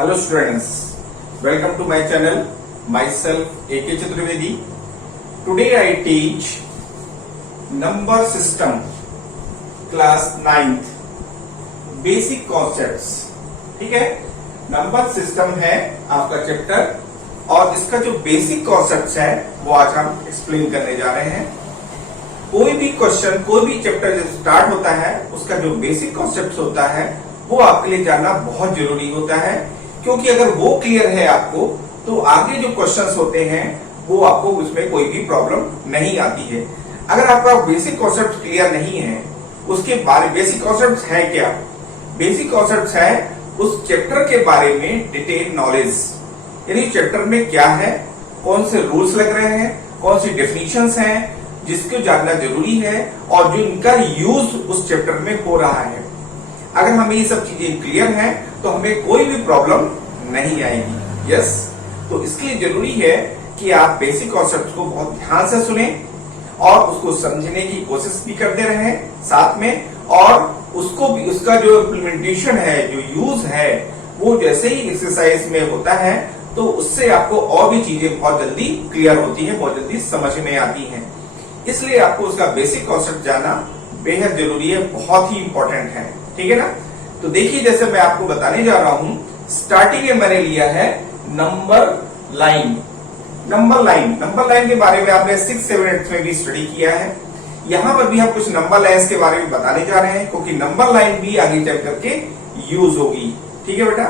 Hello students, welcome to my channel. Myself A.K. Chaturvedi. Today I teach number system class 9th basic concepts. ठीक है, number system है आपका chapter और इसका जो बेसिक कॉन्सेप्ट्स है वो आज हम एक्सप्लेन करने जा रहे हैं. कोई भी क्वेश्चन, कोई भी चैप्टर जब स्टार्ट होता है उसका जो बेसिक कॉन्सेप्ट होता है वो आपके लिए जानना बहुत जरूरी होता है, क्योंकि अगर वो क्लियर है आपको तो आगे जो क्वेश्चंस होते हैं वो आपको उसमें कोई भी प्रॉब्लम नहीं आती है. अगर आपका बेसिक कॉन्सेप्ट क्लियर नहीं है, उसके बारे बेसिक कॉन्सेप्ट है क्या? बेसिक कॉन्सेप्ट है उस चैप्टर के बारे में डिटेल नॉलेज, यानी चैप्टर में क्या है, कौन से रूल्स लग रहे हैं, कौन सी डेफिनेशंस हैं जिसको जानना जरूरी है और जो इनका यूज उस चैप्टर में हो रहा है. अगर हमें ये सब चीजें क्लियर हैं तो हमें कोई भी प्रॉब्लम नहीं आएगी. यस, तो इसलिए जरूरी है कि आप बेसिक कॉन्सेप्ट को बहुत ध्यान से सुने और उसको समझने की कोशिश भी करते रहें साथ में, और उसको भी उसका जो इम्प्लीमेंटेशन है, जो यूज है, वो जैसे ही एक्सरसाइज में होता है तो उससे आपको और भी चीजें बहुत जल्दी क्लियर होती हैं, बहुत जल्दी समझ में आती हैं. इसलिए आपको उसका बेसिक कॉन्सेप्ट जानना बेहद जरूरी है, बहुत ही इंपॉर्टेंट है. ठीक है ना? तो देखिए, जैसे मैं आपको बताने जा रहा हूं, स्टार्टिंग में मैंने लिया है नंबर लाइन. नंबर लाइन के बारे में आपने 6, 7, 8 में भी स्टडी किया है. यहां पर भी हम कुछ नंबर लाइन्स के बारे में बताने जा रहे हैं, क्योंकि नंबर लाइन भी आगे चल करके यूज होगी. ठीक है बेटा?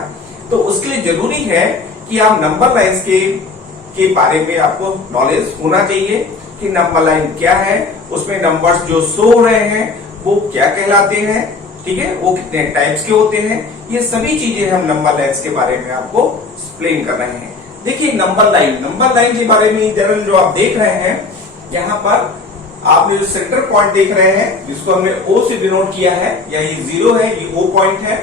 तो उसके लिए जरूरी है कि आप नंबर लाइन्स के बारे में आपको नॉलेज होना चाहिए कि नंबर लाइन क्या है, उसमें नंबर्स जो शो हो रहे हैं वो क्या कहलाते हैं, ठीक है, वो कितने टाइप्स के होते हैं. ये सभी चीजें हम नंबर लाइन्स के बारे में आपको एक्सप्लेन कर रहे हैं. देखिए, नंबर लाइन के बारे में जनरल जो आप देख रहे हैं, यहाँ पर आपने जो सेंटर पॉइंट देख रहे हैं जिसको हमने O से डिनोट किया है, या ये 0 है, ये O पॉइंट है.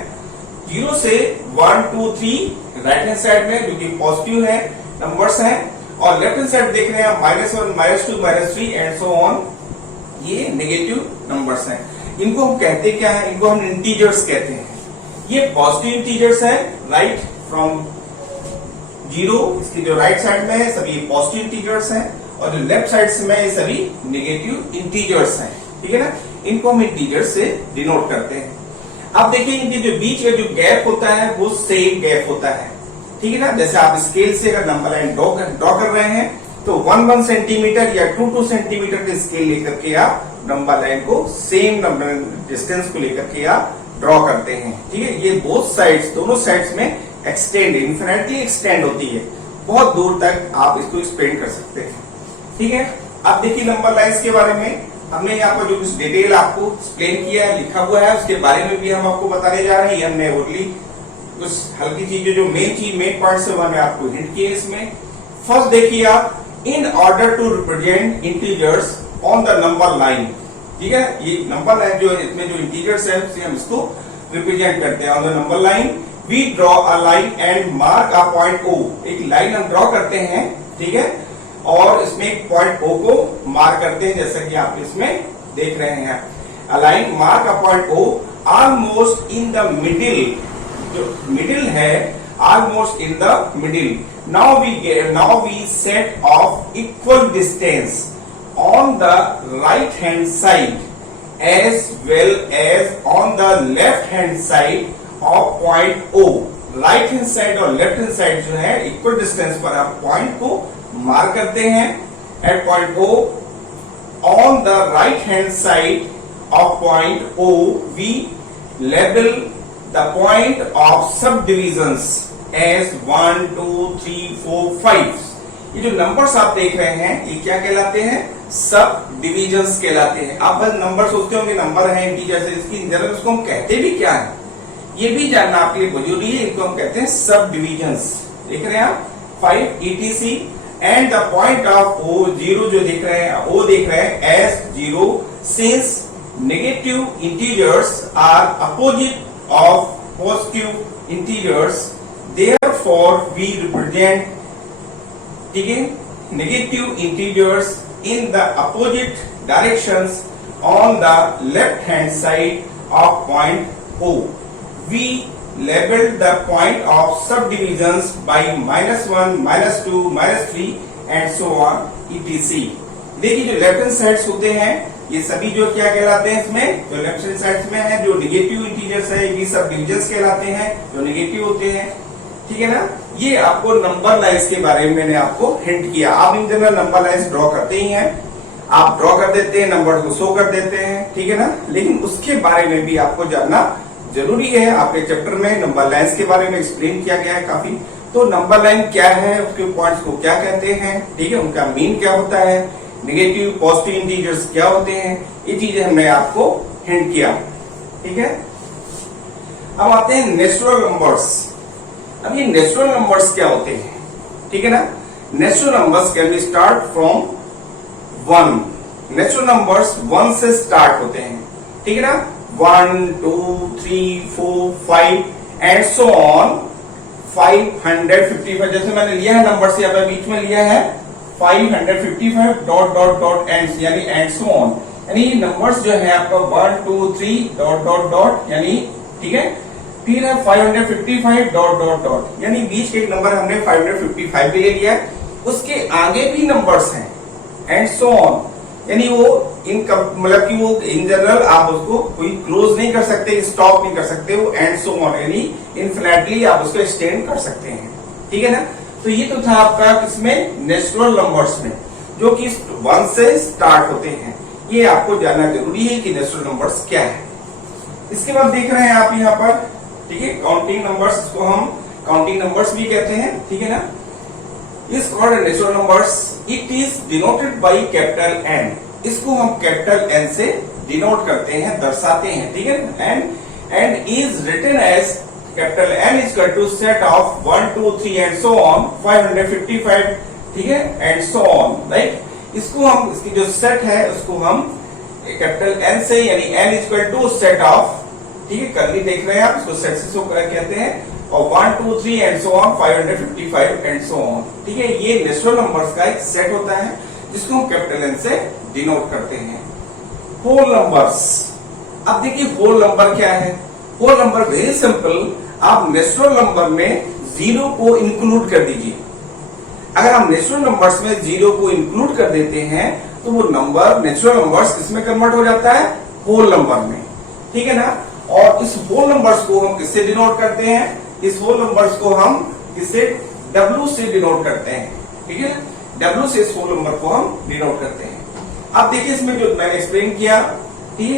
0 से 1, 2, 3 राइट हैंड साइड में जो कि पॉजिटिव है नंबर्स हैं, और लेफ्ट हैंड साइड देख रहे हैं -1, -2, -3 एंड सो ऑन, ये नेगेटिव नंबर्स हैं. इनको हम कहते क्या है? इनको हम इंटीजर्स कहते हैं. ये पॉजिटिव इंटीजर्स है, राइट फ्रॉम 0, इसकी जो राइट साइड में है सभी पॉजिटिव इंटीजर्स हैं, और जो लेफ्ट साइड में ये सभी नेगेटिव इंटीजर्स हैं. ठीक है ना? इनको हम इंटीजर्स से डिनोट करते हैं. अब देखिए, इनके जो बीच में जो गैप होता है वो सेम गैप होता है. ठीक है ना? जैसे आप स्केल से अगर नंबर लाइन ड्रॉ कर रहे हैं तो 1 सेंटीमीटर या 2 सेंटीमीटर के स्केल लेकर के आप नंबर लाइन को सेम नंबर डिस्टेंस को लेकर के आप ड्रॉ करते हैं. ठीक है? ये बोथ साइड्स, दोनों साइड्स में एक्सटेंड, इन्फिनिटली एक्सटेंड होती है, बहुत दूर तक आप इसको एक्सपेंड कर सकते हैं. ठीक है? अब देखिए, नंबर लाइन्स के बारे में हमने यहाँ पर जो कुछ डिटेल आपको एक्सप्लेन किया है, लिखा हुआ है, उसके बारे में भी हम आपको बताने जा रहे हैं. हमने ओनली कुछ हल्की चीजें जो मेन पॉइंट है वह मैं आपको हिंट किए इसमें. फर्स्ट देखिए आप, in order to represent integers on the number line. ठीक है? ये नंबर लाइन जो है, इसमें जो इंटीजर्स है उसे हम इसको रिप्रेजेंट करते हैं. On the number line we draw a line and mark a point O. एक लाइन हम ड्रॉ करते हैं, ठीक है, और इसमें एक पॉइंट O को मार्क करते हैं, जैसा कि आप इसमें देख रहे हैं. A line mark a point O almost in the middle, जो मिडिल है, almost in the middle. Now we set off equal distance on the right hand side as well as on the left hand side of point O. Right hand side और left hand side जो है equal distance पर आप point को mark करते हैं at point O. On the right hand side of point O we label the point of subdivisions as 1, 2, 3, 4, 5. ये जो नंबर्स आप देख रहे हैं ये क्या कहलाते हैं? सब डिविजन्स कहलाते हैं. आप बस नंबर सोचते होंगे, नंबर है, इंटीजर्स है, इसकी जनरल उसको हम कहते भी क्या है ये भी जानना आपके लिए जरूरी है. इनको हम कहते हैं सब डिविजन्स. देख रहे हैं आप 5 etc and the point of O 0 जो देख रहे हैं, O देख रहे हैं as 0 since negative integers are opposite of positive integers. Therefore, we represent, ठीक है, negative integers in the opposite directions on the left hand side of point O. We labeled the point of subdivisions by -1, -2, -3 and so on etc. देखिए जो left hand sides होते हैं ये सभी जो क्या कहलाते हैं, इसमें जो लेफ्ट हैंड साइड्स में है जो निगेटिव इंटीजर्स है ये सब डिविजन्स कहलाते हैं जो निगेटिव होते हैं, ठीक है ना। ये आपको नंबर लाइन्स के बारे में मैंने आपको हिंट किया। आप in general number lines draw करते ही हैं, आप ड्रॉ कर देते हैं, नंबर को शो कर देते हैं, ठीक है ना। लेकिन उसके बारे में भी आपको जानना जरूरी है। आपके चैप्टर में नंबर लाइन्स के बारे में एक्सप्लेन किया गया है काफी। तो नंबर लाइन क्या है, उसके पॉइंट्स को क्या कहते हैं, ठीक है, उनका मीन क्या होता है, नेगेटिव पॉजिटिव इंटीजर्स क्या होते हैं, ये चीजें हमने आपको हिंट किया, ठीक है। अब आते हैं नेचुरल नंबर्स। अब ये नेचुरल नंबर्स क्या होते हैं, ठीक है ना। Natural numbers can be start from 1। Natural numbers 1 से स्टार्ट होते हैं, ठीक है ना। 1, 2, 3, 4, 5 एंड सो ऑन 555। जैसे मैंने लिया है नंबर यहाँ पे बीच में लिया है 555 डॉट डॉट डॉट एंड यानी एंड सो ऑन, यानी ये नंबर्स जो है आपका 1, 2, 3 डॉट डॉट डॉट यानी, ठीक है। फिर है 555 डॉट डॉट डॉट यानी बीच के एक नंबर हमने 555 भी ले लिया है, उसके आगे भी नंबर्स हैं एंड सो ऑन, यानी वो मतलब कि वो इन जनरल आप उसको कोई क्लोज नहीं कर सकते, स्टॉप नहीं कर सकते, वो एंड सो ऑन यानी इनफिनिटली आप उसको एक्सटेंड कर सकते हैं, ठीक है ना। तो ये तो था आपका किसमें, नेचुरल नंबर्स में, जो कि 1 से स्टार्ट होते हैं। ये आपको जानना जरूरी है कि नेचुरल नंबर्स क्या है। इसके बाद देख रहे हैं आप यहाँ पर, ठीक है, काउंटिंग नंबर्स, इसको हम काउंटिंग नंबर्स भी कहते हैं, ठीक है ना। Is called natural numbers, it is denoted by capital N. इसको हम कैपिटल एन से डिनोट करते हैं, दर्शाते हैं, ठीक है। And is written as capital N is equal to set of 1, 2, 3 and so on 555, ठीक है, एंड सो ऑन, राइट। इसको हम, इसकी जो सेट है उसको हम कैपिटल एन से यानी N is equal to set of, ठीक है, कर्ली देख रहे हैं आप, इसको सेट से शो कहते हैं, और 1, 2, 3 and so on 555 and so on, ठीक है। ये नेचुरल नंबर्स का एक सेट होता है जिसको हम कैपिटल एन से डिनोट करते हैं। होल नंबर्स, अब देखिए होल नंबर क्या है। होल नंबर वेरी सिंपल, आप नेचुरल नंबर में 0 को इंक्लूड कर दीजिए। अगर हम नेचुरल नंबर्स में 0 को इंक्लूड कर देते हैं तो वो नंबर नेचुरल नंबर्स किसमें कन्वर्ट हो जाता है, होल नंबर में, ठीक है ना। और इस होल नंबर्स को हम किससे डिनोट करते हैं, इस होल नंबर्स को हम किससे, W से डिनोट करते हैं, ठीक है। W से इस होल नंबर को हम डिनोट करते हैं। अब देखिए इसमें जो मैंने एक्सप्लेन किया, ठीक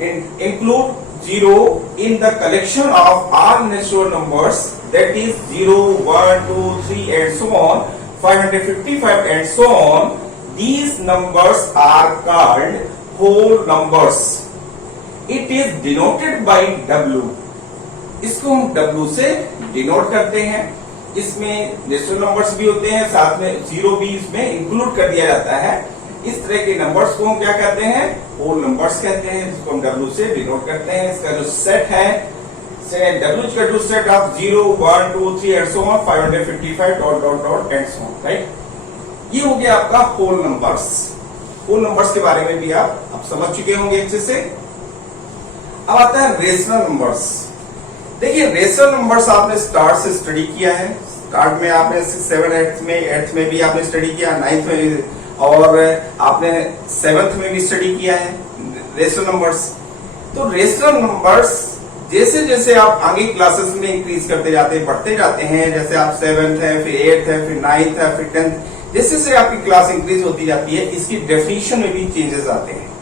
है, include 0 in the collection of all natural numbers, that is 0, 1, 2, 3 and so on 555 and so on. These numbers are called whole numbers. It is denoted by W. इसको हम W से डिनोट करते हैं। इसमें नेचुरल नंबर्स भी होते हैं, साथ में 0 भी इसमें इंक्लूड कर दिया जाता है। इस तरह के नंबर्स को हम क्या कहते हैं, होल नंबर्स कहते हैं, इसको हम W से डिनोट करते हैं। इसका जो सेट है, W का जो set of 0, 1, 2, 3 and so on 555 dot dot dot and so on, right. ये हो गया आपका होल नंबर्स। होल नंबर्स के बारे में भी आप समझ चुके होंगे अच्छे से। अब आता है रेशनल नंबर्स। देखिए रेशनल नंबर्स आपने स्टार्ट से स्टडी किया है, स्टार्ट में आपने 7, 8 में भी आपने स्टडी किया, 9th में भी, और आपने 7th में भी स्टडी किया है रेशनल नंबर्स। तो रेशनल नंबर्स जैसे जैसे आप आगे क्लासेस में इंक्रीज करते जाते हैं, बढ़ते जाते हैं, जैसे आप 7th है, फिर 8th है, फिर 9th है, फिर 10th, जैसे जैसे आपकी क्लास इंक्रीज होती जाती है, इसकी डेफिनेशन में भी चेंजेस आते हैं।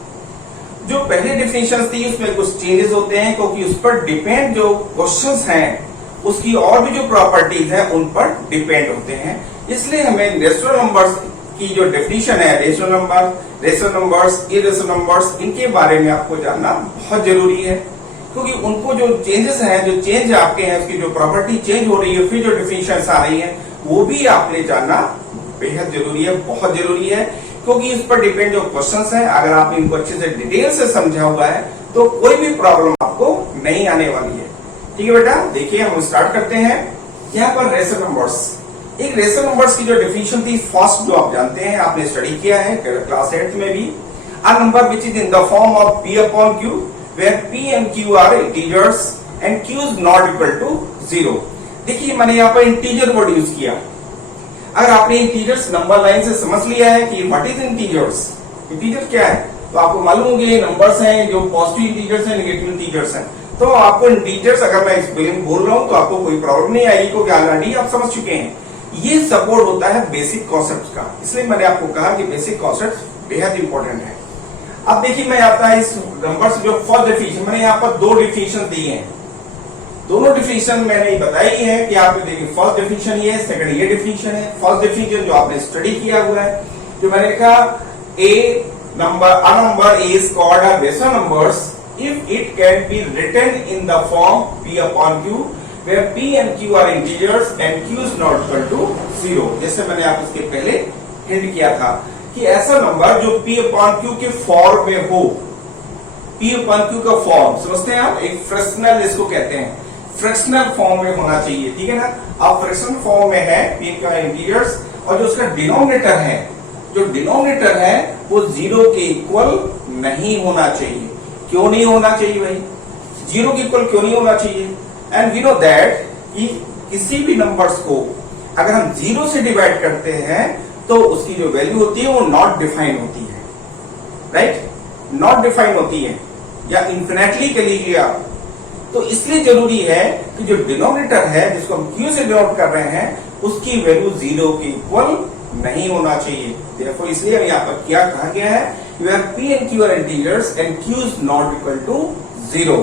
जो पहले डेफिनेशन थी उसमें कुछ चेंजेस होते हैं, क्योंकि उस पर डिपेंड जो क्वेश्चंस हैं उसकी और भी जो प्रॉपर्टीज है उन पर डिपेंड होते हैं। इसलिए हमें नेचुरल नंबर्स की जो डेफिनेशन है, रेशनल नंबर्स, इरेशनल नंबर्स, इनके बारे में आपको जानना बहुत जरूरी है, क्योंकि उनको जो चेंजेस हैं, जो चेंज आपके हैं, उसकी जो प्रॉपर्टी चेंज हो रही है, फिर जो डेफिनेशन आ रही है, वो भी आपने जानना बेहद जरूरी है, बहुत जरूरी है, क्योंकि इस पर डिपेंड जो क्वेश्चंस हैं, अगर आप इनको अच्छे से डिटेल से समझा हुआ है तो कोई भी प्रॉब्लम आपको नहीं आने वाली है। ठीक है बेटा, देखिए हम स्टार्ट करते हैं। यहाँ पर रेशनल नंबर्स, एक रेशनल नंबर्स की जो डेफिनेशन थी, फर्स्ट जो आप जानते हैं, आपने स्टडी किया है क्लास 8 में भी, a number which is in the form of P upon Q, where P and Q are integers and q is not equal to 0। देखिए मैंने यहाँ पर इंटीजर वर्ड यूज किया। अगर आपने इंटीजर्स नंबर लाइन से समझ लिया है कि व्हाट इज इंटीजर्स, इंटीजर क्या है, तो आपको मालूम होगा ये नंबर्स हैं जो पॉजिटिव इंटीजर्स हैं, नेगेटिव इंटीजर्स हैं। तो आपको इंटीजर्स अगर मैं स्पेलिंग बोल रहा हूं तो आपको कोई प्रॉब्लम नहीं आएगी, क्योंकि ऑलरेडी आप समझ चुके हैं। ये सपोर्ट होता है बेसिक कॉन्सेप्ट का, इसलिए मैंने आपको कहा कि बेसिक कॉन्सेप्ट बेहद इंपॉर्टेंट है। अब देखिए मैं आता है इस नंबर से जो फर्स्ट डेफिनेशन, मैंने यहाँ पर दो डेफिनेशन दिए हैं, दोनों डेफिनेशन मैंने बताई है कि आपने देखिए फर्स्ट डेफिनेशन ये है, सेकंड ये डेफिनेशन है। फर्स्ट डेफिनेशन जो आपने स्टडी किया हुआ है, जो मैंने लिखा a number is called a rational numbers if it can be written in the form p upon q where p and q are integers and q is not equal to 0। जैसे मैंने आप इसके पहले हिंट किया था कि ऐसा number जो p upon q के फॉर्म में हो, p upon q का फॉर्म समझते हैं आप, एक फ्रैक्शनल इसको कहते हैं, फ्रैक्शनल फॉर्म में होना चाहिए, ठीक है ना। अब फ्रैक्शनल फॉर्म में है p का इंटीजर्स और जो उसका डिनोमिनेटर है, जो डिनोमिनेटर है वो 0 के इक्वल नहीं होना चाहिए। क्यों नहीं होना चाहिए भाई, 0 के इक्वल क्यों नहीं होना चाहिए? एंड वी नो दैट कि किसी भी नंबर्स को अगर हम 0 से डिवाइड करते हैं तो उसकी जो वैल्यू होती है वो नॉट डिफाइन होती है, राइट, नॉट डिफाइन होती है, या इंफिनिटली कह लीजिए आप। तो इसलिए जरूरी है कि जो डिनोमिनेटर है जिसको हम q से डिनोट कर रहे हैं उसकी वैल्यू 0 के इक्वल नहीं होना चाहिए। देखो इसलिए यहाँ पर क्या कहा गया है, where p and q are integers and q is not equal to 0।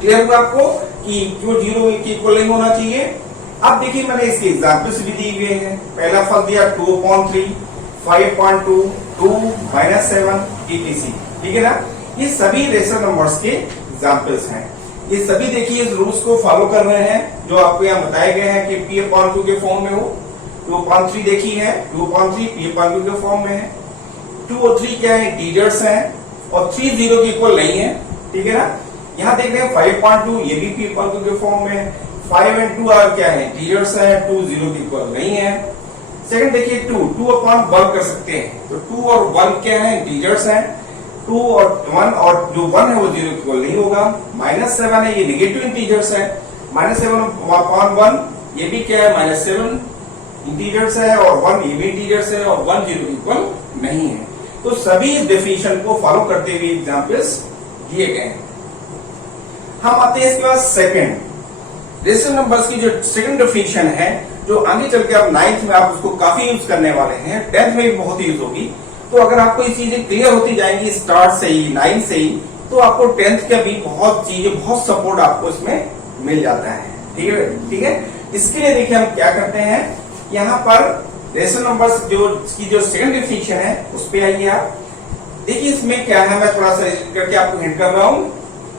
Clear हुआ आपको कि q 0 के इक्वल नहीं होना चाहिए। अब देखिए मैंने इसके एग्जाम्पल्स भी दिए हुए हैं। पहला फल दिया 2/3, 5.2, 2, -7 etc, ठीक है ना। ये सभी रेशनल नंबर्स के एग्जाम्पल्स हैं। ये सभी देखिए इस रूल्स को फॉलो कर रहे हैं जो आपको यहाँ बताए गए हैं कि p/2 के फॉर्म में हो। 2/3 देखी है, 2/3 p/2 के फॉर्म में है। 2 और 3 क्या है, इंटीजर्स हैं और 3 0 के इक्वल नहीं है, ठीक है ना। यहाँ देख रहे हैं 5.2 ये भी p/2 के फॉर्म में है। 5 और 2 और क्या है, इंटीजर्स हैं, 2 0 के इक्वल नहीं है। सेकंड देखिए 2/1 कर सकते हैं, तो 2 और 1 क्या है, इंटीजर्स हैं। 2 और 1 और जो 1 है वो 0 के इक्वल नहीं होगा। -7 है, ये नेगेटिव इंटीजर्स है। -7/1 ये भी क्या है, -7 इंटीजर्स है और 1 ये भी इंटीजर्स है और 1 0 इक्वल नहीं है। तो सभी इस डेफिनेशन को फॉलो करते हुए एग्जांपल्स दिए गए हैं। हम आते हैं इसके बाद सेकंड रेशनल नंबर्स की जो सेकंड डेफिनेशन है, जो आगे चल के आप 9th में आप उसको काफी यूज करने वाले हैं, 10th में भी बहुत यूज होगी। तो अगर आपको ये चीजें क्लियर होती जाएंगी स्टार्ट से ही, 9th से ही, तो आपको 10th का भी बहुत चीजें, बहुत सपोर्ट आपको इसमें मिल जाता है, ठीक है, ठीक है। इसके लिए देखिए हम क्या करते हैं, यहाँ पर रेशनल नंबर्स जो इसकी जो सेकंड डेफिनेशन है उस पे आइए आप। देखिए इसमें क्या है, मैं थोड़ा सा करके आपको हिंट कर रहा हूं।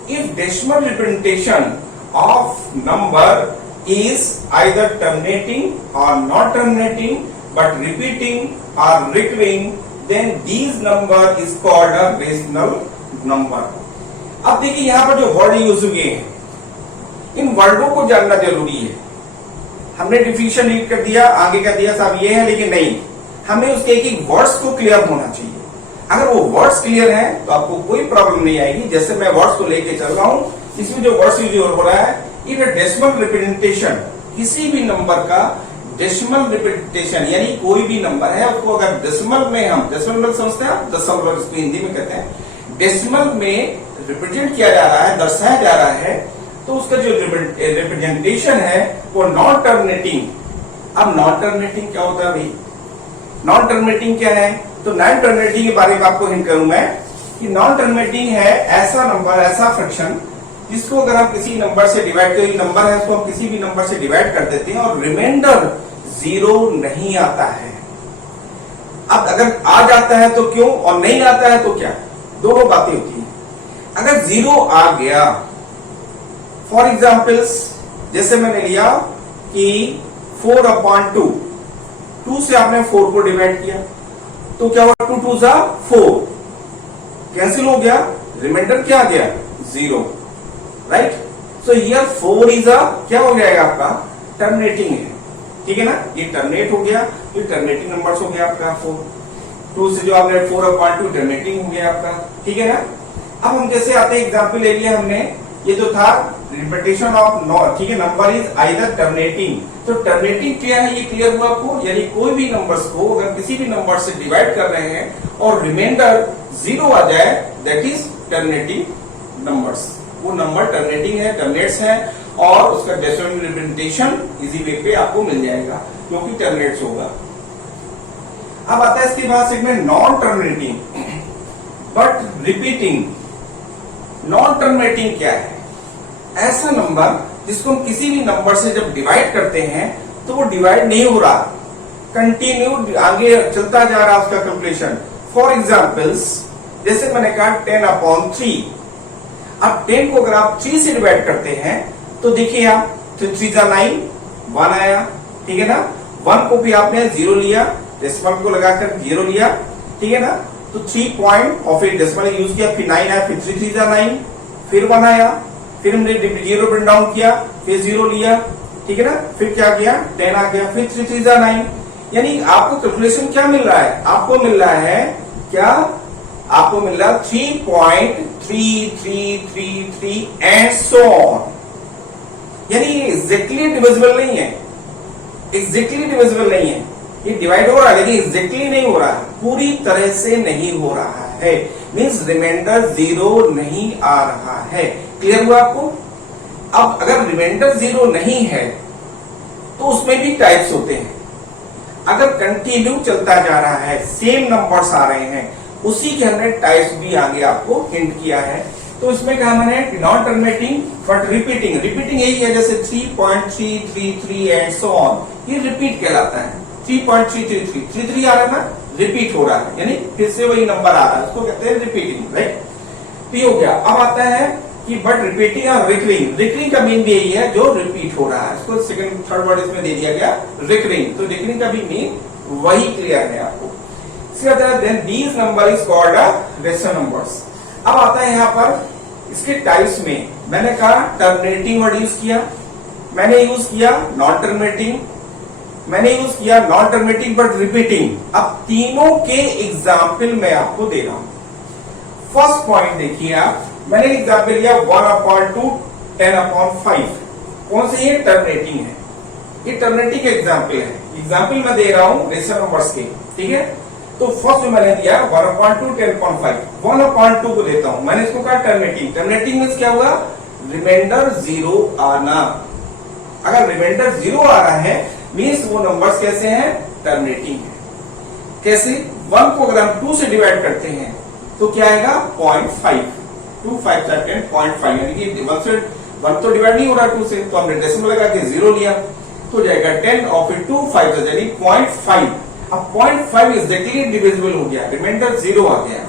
If decimal representation of number is either terminating or not terminating but repeating or recurring, then these number is called a rational number। अब देखिए यहाँ पर जो वर्ड यूज हुए हैं, इन वर्डों को जानना जरूरी है। हमने डिफिनेशन रीड कर दिया, आगे का दिया साहब ये है, लेकिन नहीं, हमें उसके एक एक वर्ड्स को क्लियर होना चाहिए। अगर वो वर्ड्स क्लियर हैं तो आपको कोई प्रॉब्लम नहीं आएगी। जैसे मैं वर्ड्स को लेके चल रहा हूं, इसमें जो वर्ड्स यूज हो रहा है, इन डेसिमल रिप्रेजेंटेशन, किसी भी नंबर का डेसिमल रिप्रेजेंटेशन, यानी कोई भी नंबर है उसको अगर डेसिमल में, हम डेसिमल समझते हैं, दशमलव इसको हिंदी में कहते हैं, डेसिमल में रिप्रेजेंट किया जा रहा है, दर्शाया जा रहा है, तो उसका जो रिप्रेजेंटेशन है वो नॉन टर्मिनेटिंग। अब नॉन टर्मिनेटिंग क्या होता है भाई, नॉन टर्मिनेटिंग क्या है, तो नॉन टर्मिनेटिंग के बारे में आपको हिंट करूं मैं कि नॉन टर्मिनेटिंग है ऐसा नंबर, ऐसा फ्रैक्शन जिसको अगर हम किसी नंबर से डिवाइड, कोई नंबर है उसको हम किसी भी नंबर से डिवाइड कर देते हैं और रिमाइंडर 0 नहीं आता है। अब अगर आ जाता है तो क्यों, और नहीं आता है तो क्या, दोनों बातें होती हैं। अगर 0 आ गया, फॉर एग्जाम्पल्स जैसे मैंने लिया कि 4/2, 2 से आपने 4 को डिवाइड किया तो क्या हुआ, 2 2 जा 4, कैंसिल हो गया, रिमाइंडर क्या आ गया, 0, right. So here 4 is a क्या हो जाएगा आपका, टर्मिनेटिंग है, ठीक है ना, ये टर्मिनेट हो गया, ये टर्मिनेटिंग नंबर्स हो गया आपका 4। 2 से जो आपने 4/2 टर्मिनेटिंग हो गया आपका, ठीक है ना। अब हम जैसे आते हैं एग्जाम्पल ले लिया हमने ये जो था रिपीटेशन ऑफ नॉट, ठीक है, नंबर इज आइदर टर्मिनेटिंग, तो टर्मिनेटिंग क्या है ये क्लियर हुआ आपको, यानी कोई भी नंबर्स को अगर किसी भी नंबर से डिवाइड कर रहे हैं और रिमाइंडर 0 आ जाए, दैट इज टर्मिनेटिंग नंबर्स, वो नंबर टर्मिनेटिंग है, टर्मिनेट्स है, और उसका डेसिमल रिप्रेजेंटेशन इजी वे पे आपको मिल जाएगा क्योंकि टर्मिनेट्स होगा। अब आता है इसके बाद segment non terminating but repeating. Non terminating क्या है? ऐसा नंबर जिसको हम किसी भी नंबर से जब डिवाइड करते हैं तो वो डिवाइड नहीं हो रहा, कंटिन्यू आगे चलता जा रहा उसका कैलकुलेशन। फॉर एग्जाम्पल्स, जैसे मैंने कहा 10/3। अब 10 को अगर आप 3 से डिवाइड करते हैं तो देखिए आप, तो 3 जा 9, 1 आया, ठीक है ना। 1 को भी आपने 0 लिया, डेसिमल को लगाकर 0 लिया, ठीक है ना, तो 3 पॉइंट और फिर डेसिमल यूज किया, फिर 9 आया, फिर 3 जा 9, फिर 1 आया, फिर हमने 0 ब्रेक डाउन किया, फिर 0 लिया, ठीक है ना, फिर क्या किया, 10 आ गया, फिर 3 जा 9। यानी आपको कैलकुलेशन क्या मिल रहा है? आपको मिल रहा है क्या? आपको मिल रहा 3.3333 एंड सो ऑन। यानी एग्जैक्टली डिविजिबल नहीं है, एग्जैक्टली डिविजिबल नहीं है, ये डिवाइड हो रहा है लेकिन एग्जैक्टली नहीं हो रहा है, पूरी तरह से नहीं हो रहा है, मींस रिमाइंडर 0 नहीं आ रहा है। क्लियर हुआ आपको? अब अगर रिमाइंडर 0 नहीं है तो उसमें भी टाइप्स होते हैं। अगर कंटिन्यू चलता जा रहा है, सेम नंबर्स आ रहे हैं, उसी के हमने टाइप्स भी आगे आपको हिंट किया है। तो इसमें कहा मैंने non terminating but repeating. Repeating यही है, जैसे 3.333 एंड सो ऑन, ये रिपीट कहलाता है। 3.333 आ रहा है ना, रिपीट हो रहा है, यानी फिर से वही नंबर आ रहा है, उसको कहते हैं रिपीटिंग, राइट। तो ये हो गया। अब आता है कि बट रिपीटिंग और रिकरिंग। रिकरिंग का मीन भी यही है, जो रिपीट हो रहा है, इसको सेकंड थर्ड वर्ड इसमें दे दिया गया रिकरिंग। तो रिकरिंग का भी मीन वही क्लियर है आपको। Then these number is called rational numbers. अब आता है यहाँ पर इसके टाइप्स में, मैंने कहा टर्मिनेटिंग वर्ड यूज किया, मैंने यूज किया नॉन टर्मिनेटिंग, मैंने यूज किया नॉन टर्मिनेटिंग बट रिपीटिंग। अब तीनों के एग्जाम्पल मैं आपको दे रहा हूं। फर्स्ट पॉइंट देखिए आप, मैंने एग्जाम्पल लिया 1/2 10/5। कौन से? ये टर्मिनेटिंग है, ये टर्मिनेटिंग एग्जाम्पल है। एग्जाम्पल मैं दे रहा हूं रेशनल नंबर्स के, ठीक है। तो फर्स्ट में मैंने दिया 1/2 10/5, 1/2 को देता हूं, मैंने इसको कहा टर्मिनेटिंग। टर्मिनेटिंग मींस क्या हुआ? रिमाइंडर 0 आना। अगर रिमाइंडर 0 आ रहा है मींस वो नंबर्स कैसे हैं? टर्मिनेटिंग है। कैसे? 1 को अगर हम 2 से डिवाइड करते हैं तो क्या आएगा? 0.5, 2 5 4 10 0.5, यानी कि 1 तो डिवाइड नहीं हो रहा 2 से, तो हमने डेसिमल लगा के 0 लिया, तो जाएगा 10 और फिर 2 5 यानी 0.5। अब 0.5 एग्जैक्टली डिविजिबल हो गया, रिमाइंडर 0 आ गया।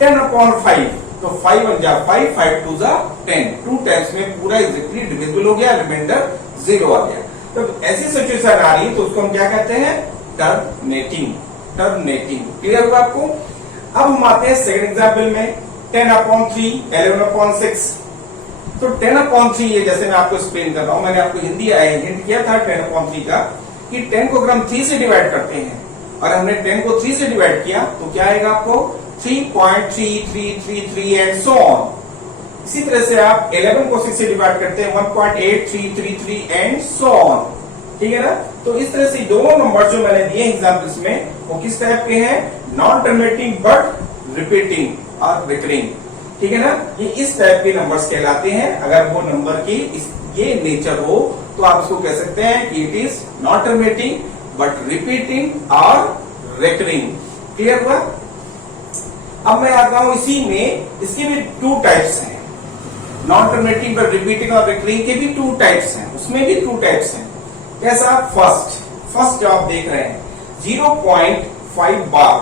10/5, तो 5 1 जा 5, 5 2 जा 10, 2 टाइम्स में पूरा एग्जैक्टली डिविजिबल हो गया, रिमाइंडर 0 आ गया। तो ऐसी सिचुएशन आ रही है तो उसको हम क्या कहते हैं? टर्मिनेटिंग। टर्मिनेटिंग। क्लियर हुआ आपको? अब हम आते हैं सेकंड एग्जांपल में 10/3 11/6। तो 10/3 ये जैसे मैं आपको एक्सप्लेन कर रहा हूं, मैंने आपको हिंदी हिंट किया था 10/3 का कि 10 को अगर हम 3 से डिवाइड करते हैं और हमने 10 को 3 से डिवाइड किया तो क्या आएगा आपको? 3.3333 एंड सो ऑन। इसी तरह से आप 11 को 6 से डिवाइड करते हैं 1.8333 एंड सो ऑन, ठीक है ना। तो इस तरह से दोनों नंबर जो मैंने दिए एग्जाम्पल्स में वो किस टाइप के हैं? नॉन टर्मिनेटिंग बट रिपीटिंग और रिकरिंग, ठीक है ना। ये इस टाइप के नंबर्स कहलाते हैं। अगर वो नंबर की ये नेचर हो तो आप इसको कह सकते हैं कि it is not terminating but repeating और रिकरिंग। क्लियर हुआ? अब मैं आता हूं इसी में, इसकी भी 2 टाइप्स हैं, नॉन टर्मिनेटिंग बट रिपीटिंग और रिकरिंग के भी 2 टाइप्स हैं, उसमें भी 2 टाइप्स हैं। कैसा? फर्स्ट जो आप देख रहे हैं 0.5 बार,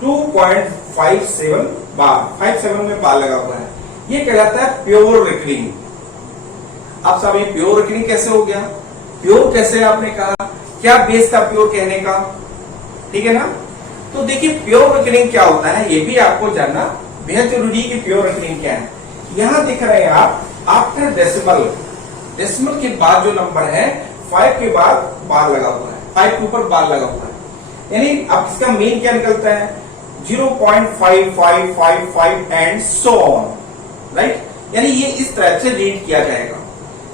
2.57 बार, 57 में बार लगा हुआ है, ये कहलाता है प्योर रिकरिंग। अब साहब ये प्योर रिकरिंग कैसे हो गया? प्योर कैसे आपने कहा? क्या बेस था प्योर कहने का? ठीक है ना। तो देखिए प्योर रिकरिंग क्या होता है ये भी आपको जानना बेहद जरूरी है कि प्योर रिकरिंग क्या है। यहां दिख रहे हैं आप आफ्टर डेसिमल, डेसिमल के बाद जो नंबर है 5 के बाद बार लगा हुआ है, 5 के ऊपर बार लगा हुआ है, यानी अब इसका मेन क्या निकलता है? 0.5555 एंड सो ऑन, राइट। यानी ये इस तरह से रीड किया जाएगा,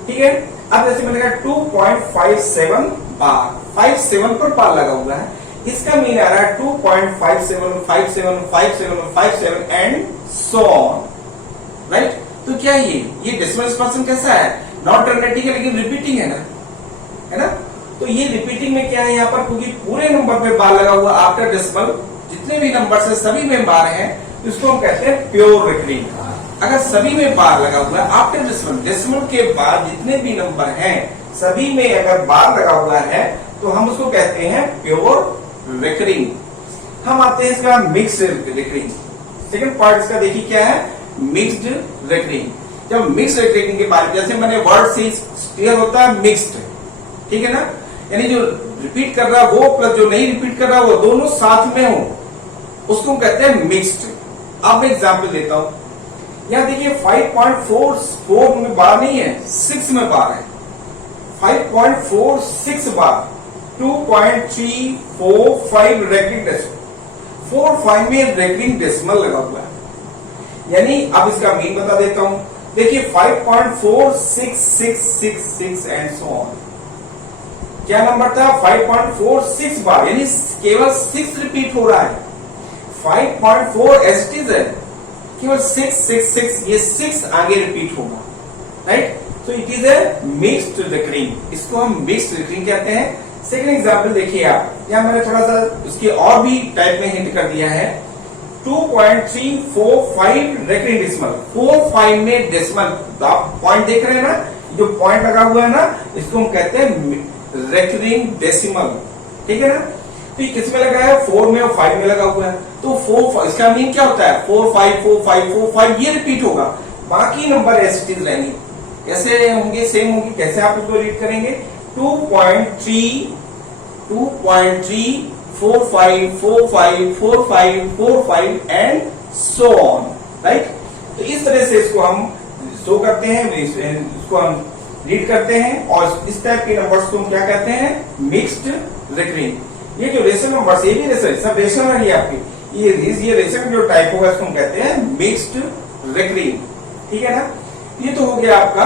ठीक है। अब जैसे मैंने कहा 2.57 बार, 57 पर बार लगा हुआ है, इसका मीन आ रहा है 2.57 57 57 57 एंड सो ऑन, राइट। तो क्या ये डेसिमल एक्सपांशन कैसा है, नॉट टर्मिनेटिंग है लेकिन रिपीटिंग है ना। तो ये रिपीटिंग में क्या है यहाँ पर, क्योंकि पूरे नंबर पे बार लगा हुआ आफ्टर डेसिमल, जितने भी नंबर है सभी में बार है, इसको हम कहते हैं प्योर रिकरिंग। अगर सभी में बार लगा हुआ है आफ्टर डेसिमल, डेसिमल के बाद जितने भी नंबर हैं सभी में अगर बार लगा हुआ है तो हम उसको कहते हैं प्योर रिकरिंग। हम आते हैं इसका मिक्स्ड रिकरिंग। सेकंड पार्ट इसका देखिए क्या है, मिक्स्ड रिकरिंग। जब मिक्स्ड रिकरिंग के बारे में, जैसे मैंने वर्ड से क्लियर होता है मिक्स्ड, ठीक है ना, यानी जो रिपीट कर रहा है वो प्लस जो नहीं रिपीट कर रहा है वो दोनों साथ में हो, उसको कहते हैं मिक्स्ड। अब मैं एग्जांपल देता हूं, यहां देखिए 5.44 में बार नहीं है, 6 में बार है। 5.46 बार, 2.345 रेकरिंग डेसिमल, 45 में रेकरिंग डेसिमल लगा हुआ है। यानी अब इसका मीन बता देता हूं, देखिए 5.4666 एंड सो ऑन। क्या नंबर था, 5.46 बार, यानी केवल 6 रिपीट हो रहा है। 5.4 एज इट इज है, केवल 6 ये 6 आगे रिपीट होगा, राइट। तो it is a mixed recurring, इसको हम मिक्स्ड रिकरिंग कहते हैं। सेकंड एग्जांपल देखिए आप, यहां मैंने थोड़ा सा उसके और भी टाइप में हिंट कर दिया है। 2.345 रेकरिंग डेसिमल, 45 में डेसिमल, आप पॉइंट देख रहे हैं ना, जो पॉइंट लगा हुआ है ना, इसको हम कहते हैं रेकरिंग डेसिमल, ठीक है ना। तो ये किस में लगा है, 4 में और 5 में लगा हुआ है। तो 4, इसका मीन क्या होता है, 4 5 4 5 4 5 ये रिपीट होगा, बाकी नंबर एज इट इज रहेंगे। कैसे होंगे, सेम होंगे। कैसे आप इसको रीड करेंगे, 2.3 45 45 45 45 एंड सो ऑन, राइट। तो इस तरह से इसको हम शो करते हैं, इसको हम रीड करते हैं, और इस टाइप के नंबर्स को हम क्या कहते हैं, मिक्स्ड रिकरिंग। ये जो रेशनल नंबर्स, ये भी रेशनल, सब रेशनल है आपके, ये रेशनल जो टाइप होगा इसको हम कहते हैं मिक्स्ड रिकरिंग, ठीक है ना। ये तो हो गया आपका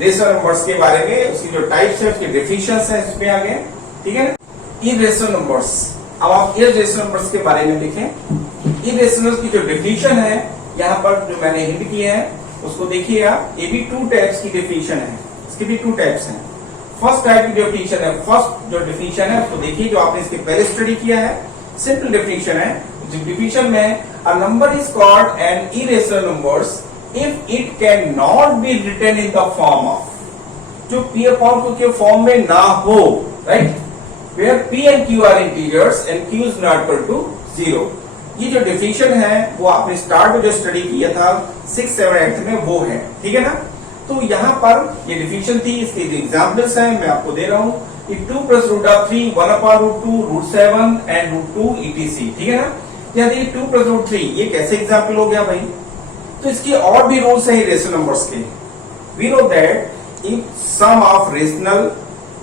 रेशनल नंबर्स के बारे में, उसकी जो टाइप्स है, उसके डेफिनेशंस है, इसमें आ गए, ठीक है ना। इरेशनल नंबर्स, अब आप इरेशनल नंबर्स के बारे में देखें। इरेशनल की जो डेफिनेशन है यहाँ पर जो मैंने हिंट किए हैं उसको देखिए आप। ये भी 2 टाइप्स की डेफिनेशन है, इसके भी 2 टाइप्स हैं। फर्स्ट टाइप की डेफिनेशन है, फर्स्ट जो डेफिनेशन है उसको देखिए, जो आपने इसके पहले स्टडी किया है। सिंपल डेफिनेशन है, डेफिनेशन में a number is called an irrational numbers if it can not be written in the form of, जो पी अपॉन क्यू के फॉर्म में ना हो, right, where p and q are integers and q is not equal to 0। ये जो definition है वो आपने स्टार्ट में जो स्टडी किया था 6 7 8 में, वो है, ठीक है ना। तो यहाँ पर ये डेफिनेशन थी, इसके एग्जांपल्स हैं मैं आपको दे रहा हूँ। 2 + √3 1/√2 √7 एंड √2 etc, ठीक है ना। यहाँ देखिए 2 + √3, ये कैसे एग्जाम्पल हो गया भाई। तो इसके और भी रूल्स हैं रेशनल नंबर्स के। We know that if sum of rational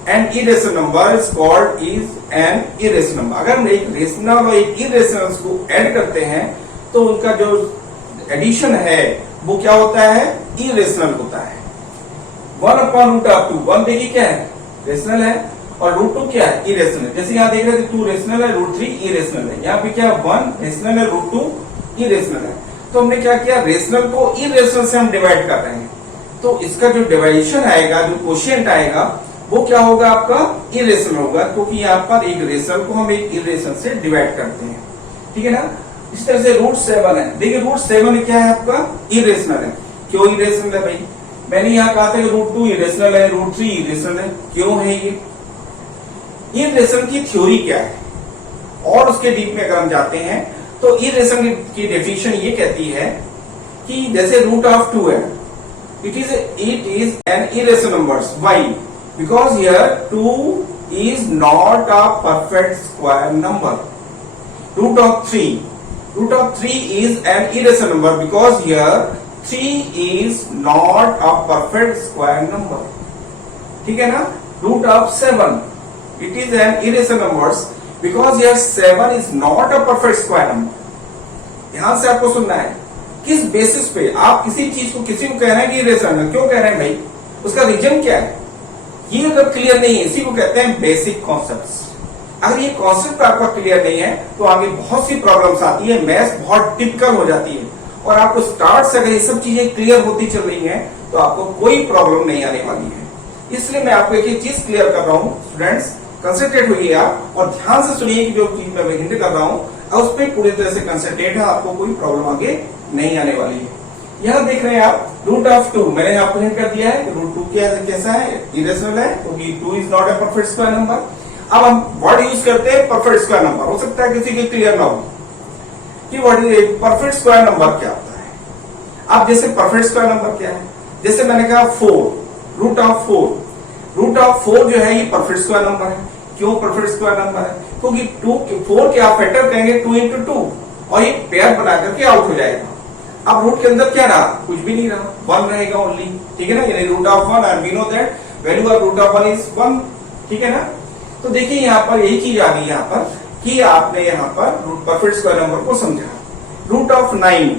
and irrational number is called is an irrational number. अगर हम एक रेशनल और एक इरेशनल को ऐड करते हैं तो उनका जो एडिशन है वो क्या होता है, इरेशनल होता है। 1/√2, 1 देखिए क्या है, रेशनल है, और √2 क्या है, इरेशनल है। जैसे यहाँ देख रहे थे 2 रेशनल है, √3 इरेशनल है। यहाँ पे क्या 1 रेशनल है, √2 इरेशनल है। तो हमने क्या किया, रेशनल को इरेशनल से हम डिवाइड कर रहे हैं। तो इसका जो डिवाइडेशन आएगा, जो कोशिएंट आएगा, वो क्या होगा, आपका इरेशनल होगा, क्योंकि यहाँ पर एक रेशनल को हम एक इरेशनल से डिवाइड करते हैं, ठीक है ना। इस तरह से √7 है, देखिए √7 क्या है, आपका इरेशनल है। क्यों इरेशनल है भाई, मैंने यहाँ कहा था कि √2 इरेशनल है, √3 इरेशनल है। क्यों है ये इरेशनल की थ्योरी क्या है, और उसके डीप में अगर हम जाते हैं तो इरेशनल की डेफिनेशन ये कहती है कि जैसे √2 है, it is an irrational numbers. Why, because here 2 is not a perfect square number. √3 is an irrational number because here 3 is not a perfect square number, ठीक है ना। √7 it is an irrational number because here 7 is not a perfect square number। ध्यान से आपको सुनना है, किस basis पे आप किसी चीज को किसी को कह रहे हैं कि इरेशनल, क्यों कह रहे हैं भाई, उसका रीजन क्या है, ये अगर क्लियर नहीं है, इसी को कहते हैं बेसिक कॉन्सेप्ट्स। अगर ये कॉन्सेप्ट आपका क्लियर नहीं है तो आगे बहुत सी प्रॉब्लम्स आती है, मैथ्स बहुत टिपिकल हो जाती है। और आपको स्टार्ट से अगर ये सब चीजें क्लियर होती चल रही हैं तो आपको कोई प्रॉब्लम नहीं आने वाली है। इसलिए मैं आपको एक चीज क्लियर कर रहा हूं, स्टूडेंट्स कंसंट्रेट होइए आप और ध्यान से सुनिए कि जो चीज मैं हिंट कर रहा हूं उस पर पूरी तरह से कंसंट्रेट है, आपको कोई प्रॉब्लम आगे नहीं आने वाली है। यहाँ देख रहे हैं आप रूट ऑफ 2, मैंने आपको हिंट कर दिया है रूट 2 कैसा है, इरेशनल है, क्योंकि 2 is not a perfect square number. अब हम वर्ड यूज करते हैं परफेक्ट स्क्वायर नंबर, हो सकता है किसी के क्लियर ना हो कि what is perfect square number क्या होता है। अब जैसे परफेक्ट स्क्वायर नंबर क्या है, जैसे मैंने कहा 4, रूट ऑफ 4 जो है ये परफेक्ट स्क्वायर नंबर है। क्यों परफेक्ट स्क्वायर नंबर है, क्योंकि 4 के आप फैक्टर करेंगे 2 into 2 और ये पेयर बना करके आउट हो जाएगा। अब रूट के अंदर क्या रहा, कुछ भी नहीं रहा, 1 रहेगा ओनली, ठीक है ना, यानी root of 1 and we know that value of root of 1 is 1, ठीक है ना। तो देखिए यहाँ पर यही चीज आ गई यहाँ पर कि आपने यहाँ पर रूट परफेक्ट स्क्वायर नंबर को समझा। Root of 9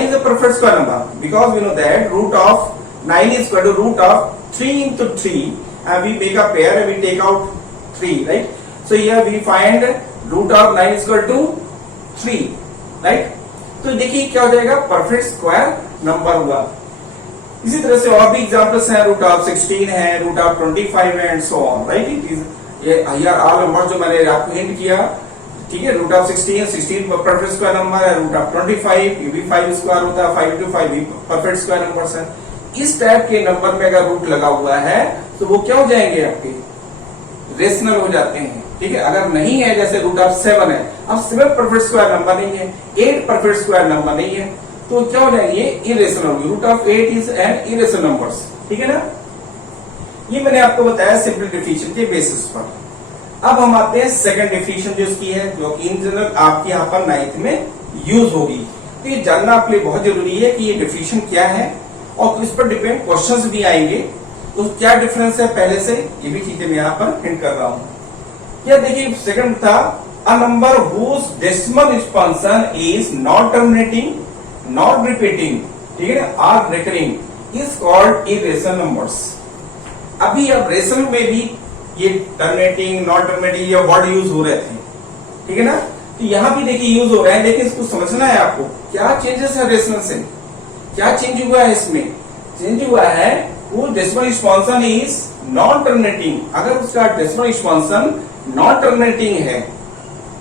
is a perfect square number because we know that root of 9 is equal to root of 3 into 3 and we make a pair and we take out 3, right? So here we find root of 9 is equal to 3, right? तो देखिए क्या हो जाएगा, perfect square number हुआ। इसी तरह से और भी एग्जांपल्स हैं, रूट ऑफ 16 है, रूट ऑफ 25 है and so on, right. It is ये ऑल नंबर जो मैंने आपको हिंट किया, ठीक है। Root of 16 perfect square number है, रूट ऑफ 25 ये भी 5 स्क्वायर होता है, 5 into 5 भी परफेक्ट स्क्वायर नंबर्स है। इस टाइप के नंबर में अगर रूट लगा हुआ है तो वो क्या हो जाएंगे, आपके रेशनल हो जाते हैं, ठीक है। अगर नहीं है, जैसे रूट ऑफ 7 है, अब 7 परफेक्ट स्क्वायर नंबर नहीं है, 8 परफेक्ट स्क्वायर नंबर नहीं है, तो क्या हो जाएंगे, इरेशनल होगी। Root of 8 is an irrational numbers, ठीक है ना। ये मैंने आपको बताया सिंपलीफिकेशन के बेसिस पर। अब हम आते हैं सेकंड डेफिनेशन जो इसकी है, जो कि इन जनरल आपके यहाँ पर 9th में यूज होगी। तो ये जानना आपके लिए बहुत जरूरी है कि ये डेफिनेशन क्या है और इस पर डिपेंड क्वेश्चंस भी आएंगे, तो क्या डिफरेंस है पहले से, ये भी चीजें मैं यहाँ पर हिंट कर रहा हूँ। क्या देखिए सेकंड था, a number whose decimal expansion is not terminating, not repeating, ठीक है ना, or recurring is called irrational numbers. अभी अब रेशनल में भी ये टर्मिनेटिंग, नॉट टर्मिनेटिंग ये वर्ड यूज हो रहे थे, ठीक है ना। तो यहां भी देखिए यूज हो रहे हैं, लेकिन इसको समझना है आपको क्या चेंजेस है रेशनल से, क्या चेंज हुआ है इसमें। चेंज हुआ है वो decimal expansion is non terminating, अगर उसका डेसिमल एक्सपेंशन नॉन टर्मिनेटिंग है,